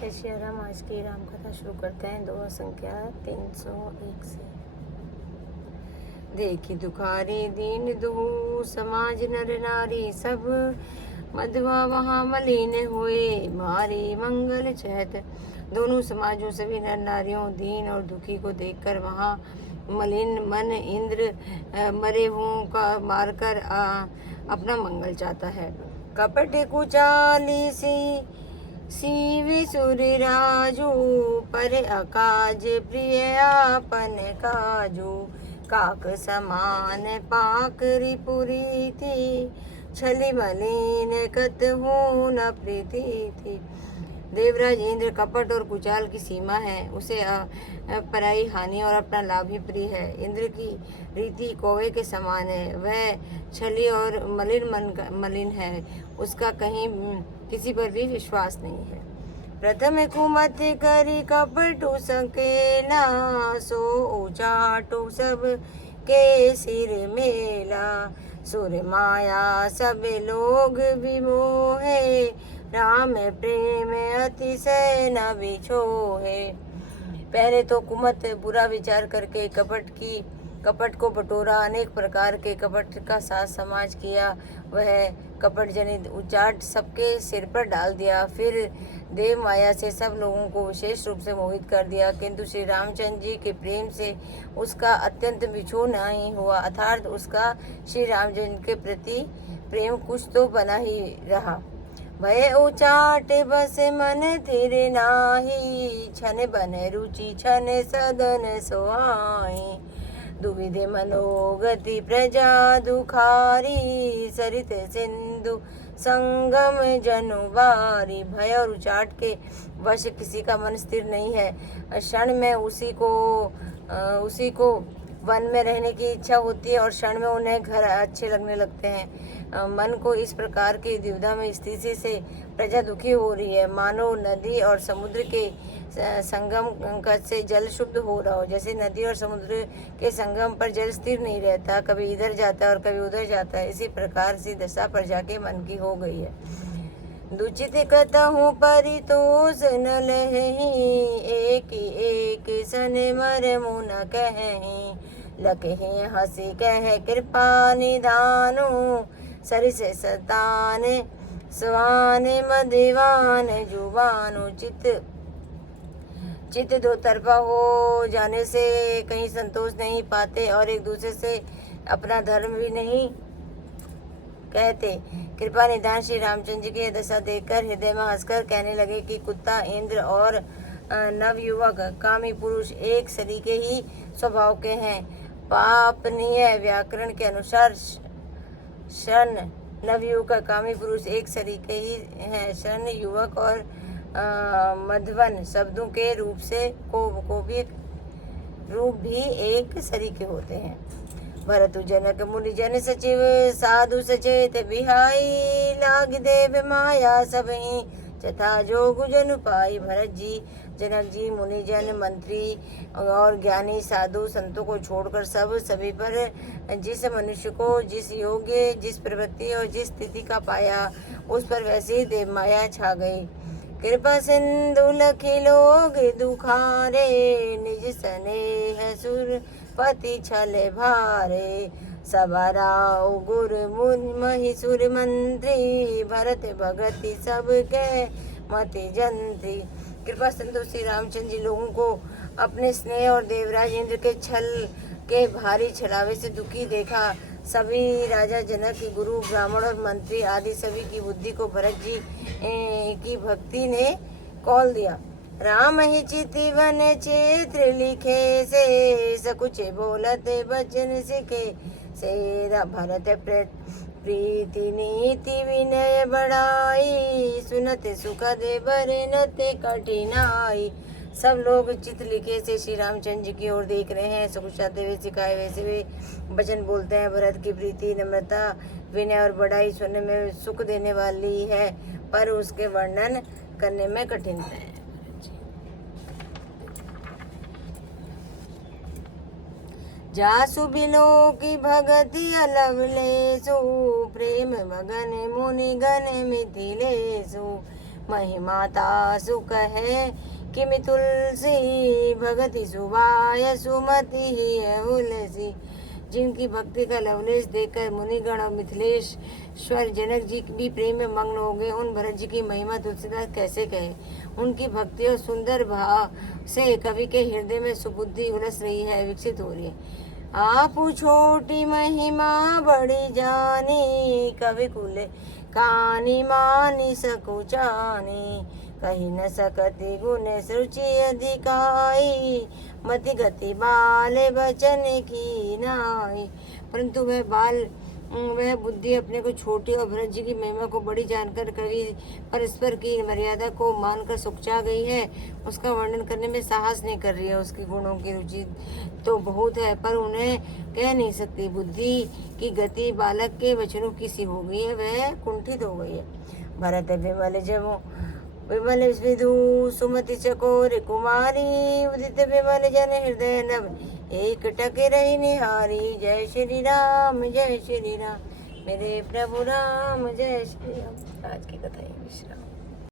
जय श्री राम। आज की राम कथा शुरू करते हैं। दोहा संख्या 301 से। देखी दुखारी दीन दुहु समाज नर नारी सब, मधवा वहाँ मलिन हुए मारी मंगल चहत। दोनों समाजों सभी नर नारियों दीन और दुखी को देखकर वहाँ मलिन मन इंद्र मरे हुओं का मारकर अपना मंगल चाहता है। कपट कुचाली सी सीवी सुरी राजू, पर अकाज प्रिय आपन काजू। काक समान पाकरी पुरी थी, छली मलिन कत हो न प्रीति थी। देवराज इंद्र कपट और कुचाल की सीमा है, उसे पराई हानि और अपना लाभ ही प्रिय है। इंद्र की रीति कौवे के समान है, वह छली और मलिन है, उसका कहीं किसी पर भी विश्वास नहीं है। प्रथम कुमति करी कपटु संकेला, सो उचाटु सब के सिर मेला। सुर माया सब लोग विमोहे, राम प्रेम अतिशय न बिछोहे। पहले तो कुमत बुरा विचार करके कपट को बटोरा, अनेक प्रकार के कपट का साथ समाज किया। वह कपट जनित उचाट सबके सिर पर डाल दिया। फिर देव माया से सब लोगों को विशेष रूप से मोहित कर दिया, किंतु श्री रामचंद्र जी के प्रेम से उसका अत्यंत बिछो नहीं हुआ, अर्थात उसका श्री रामचंद्र के प्रति प्रेम कुछ तो बना ही रहा। भय उचाट बस मन थिर नाही, छन बन रुचि छन सदन सोहाई। दुविधे मनोगति प्रजा दुखारी, सरित सिंधु संगम जनु बारी। भय और उचाट के वश किसी का मन स्थिर नहीं है, क्षण में उसी को वन में रहने की इच्छा होती है और क्षण में उन्हें घर अच्छे लगने लगते हैं। मन को इस प्रकार की दुविधा में स्थिति से प्रजा दुखी हो रही है, मानो नदी और समुद्र के संगम से जल शुद्ध हो रहा हो। जैसे नदी और समुद्र के संगम पर जल स्थिर नहीं रहता, कभी इधर जाता है और कभी उधर जाता है, इसी प्रकार से दशा प्रजा के मन की हो गई है। दुचित कतहु परितोष न लहही, एक सन मर मुन कहीं। लकहे हंसी कह कृपा निधानु, सरिस सतान स्वान मदिवान जुबानु। चित्त दो तरफा हो जाने से कहीं संतोष नहीं पाते और एक दूसरे से अपना धर्म भी नहीं कहते। कृपा निधान श्री रामचंद्र जी की दशा देखकर हृदय में हंसकर कहने लगे कि कुत्ता, इंद्र और नवयुवक कामी पुरुष एक सरीके ही स्वभाव के हैं। पापनीय व्याकरण के अनुसार शन नवयुवक कामी पुरुष एक सरीके ही हैं। शन युवक और मधवन शब्दों के रूप भी एक सरीके होते हैं। भरतु जनक मुनि जन सचिव, साधु सचेत बिहाई। लाग देव माया सबही, तथा जोग जन पाई। भरत जी, जनक जी, मुनि जन, मंत्री और ज्ञानी साधु संतों को छोड़कर सभी पर जिस मनुष्य को जिस योग्य, जिस प्रवृत्ति और जिस स्थिति का पाया, उस पर वैसे ही देव माया छा गई। कृपा सिंधु लखी लोग दुखारे, निज स्नेह सुर पति छल भारे। सबराव गुर महिसुर मंत्री, भरत भगति सब के मति जंत्री। कृपा सिंधु श्री रामचंद्र जी लोगों को अपने स्नेह और देवराज इंद्र के छल के भारी छलावे से दुखी देखा। सभी राजा, जनक, गुरु, ब्राह्मण और मंत्री आदि सभी की बुद्धि को भरत जी की भक्ति ने कौल दिया। राम ही चितिवन चित्र लिखे से, सकुच बोलत बचन सिखे से। भरत प्रीति नीति विनय बड़ाई, सुनत सुखद बरनत कठिनाई। सब लोग चित्र लिखे से श्री रामचंद्र जी की ओर देख रहे हैं। सकुचाते हुए सिखाए वैसे वे वचन बोलते हैं। भरत की प्रीति, नम्रता, विनय और बड़ाई सुनने में सुख देने वाली है, पर उसके वर्णन करने में कठिन है। जासु बिलो की भगति अलवलेसु, प्रेम मगन मुनि गण मिथिलेसु। महिमा तासु कहे किमि तुलसी भगति सुबाय सुमति है हुलसी। जिनकी भक्ति का लवलेश देखकर मुनिगण और मिथिलेश्वर जनक जी भी प्रेम में मग्न हो गए। उन भरत जी की महिमा तुलसीदास कैसे कहे। उनकी भक्ति और सुंदर भाव से कवि के हृदय में सुबुद्धि उलस रही है, विकसित हो रही है। आप छोटी महिमा बड़ी जानी, कवि कुल कानी मानी सकुचानी। कही न सकती गुण सुचि अधिकाई, मति गति बाल बचन की नाई। परंतु वह बुद्धि अपने को छोटी और भरत जी की महिमा को बड़ी जानकर कवि परस्पर की मर्यादा को मानकर सुकचा गई है। उसका वर्णन करने में साहस नहीं कर रही है। उसके गुणों की रुचि तो बहुत है पर उन्हें कह नहीं सकती। बुद्धि की गति बालक के वचनों की सी हो गई है, वह कुंठित हो गई है। भरत विमल जब विमल विधु सुमति चकोर कुमारी, उदित विमल जन हृदय नव एक टके रही निहारी। जय श्री राम जय श्री राम मेरे प्रभु राम, जय श्री राम। आज की कथा विश्राम।